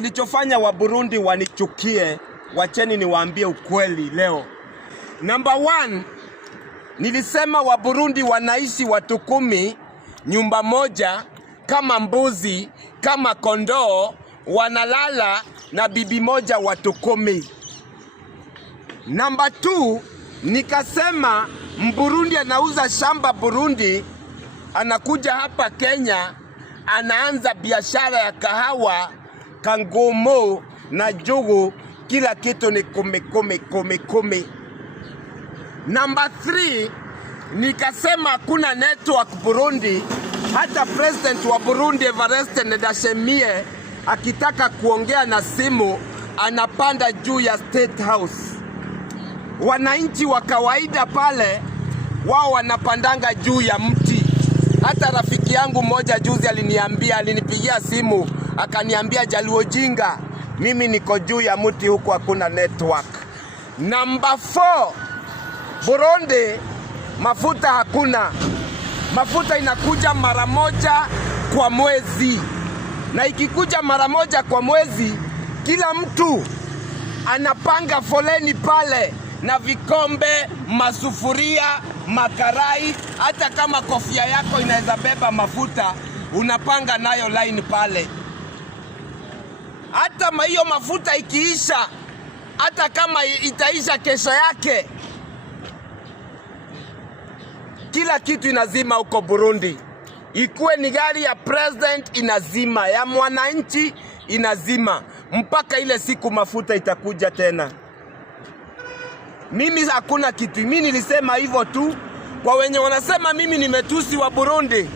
Kilichofanya wa Burundi wanichukie, wacheni niwaambie ukweli leo. Number one, nilisema wa Burundi wanaishi watu 10 nyumba moja, kama mbuzi, kama kondoo, wanalala na bibi moja watu 10. Number 2, nikasema Mburundi anauza shamba Burundi, anakuja hapa Kenya, anaanza biashara ya kahawa, kangumu na jugu, kila kitu ni kumi. Number 3, nikasema kuna network Burundi, hata president wa Burundi Evariste Ndayishimiye akitaka kuongea na simu anapanda juu ya State House. Wananchi wa kawaida pale wao wanapandanga juu ya mti. Hata rafiki yangu mmoja juzi alinipigia simu akaniambia, Jaluo jinga, mimi niko juu ya mti huku hakuna network. Number 4, Burundi mafuta hakuna. Mafuta inakuja mara moja kwa mwezi, na ikikuja mara moja kwa mwezi, kila mtu anapanga foleni pale na vikombe, masufuria, makarai. Hata kama kofia yako inaweza beba mafuta, unapanga nayo line pale. Hata hiyo mafuta ikiisha, hata kama itaisha kesho yake, kila kitu inazima huko Burundi. Ikuwe ni gari ya president inazima, ya mwananchi inazima, mpaka ile siku mafuta itakuja tena. Mimi hakuna kitu, mimi nilisema hivyo tu. Kwa wenye wanasema mimi nimetusi wa Burundi,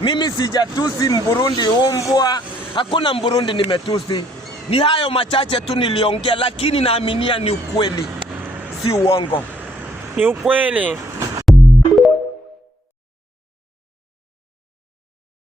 mimi sijatusi Mburundi umbwa, hakuna Mburundi nimetusi. Ni hayo machache tu niliongea, lakini naaminia ni ukweli, si uongo. Ni ukweli.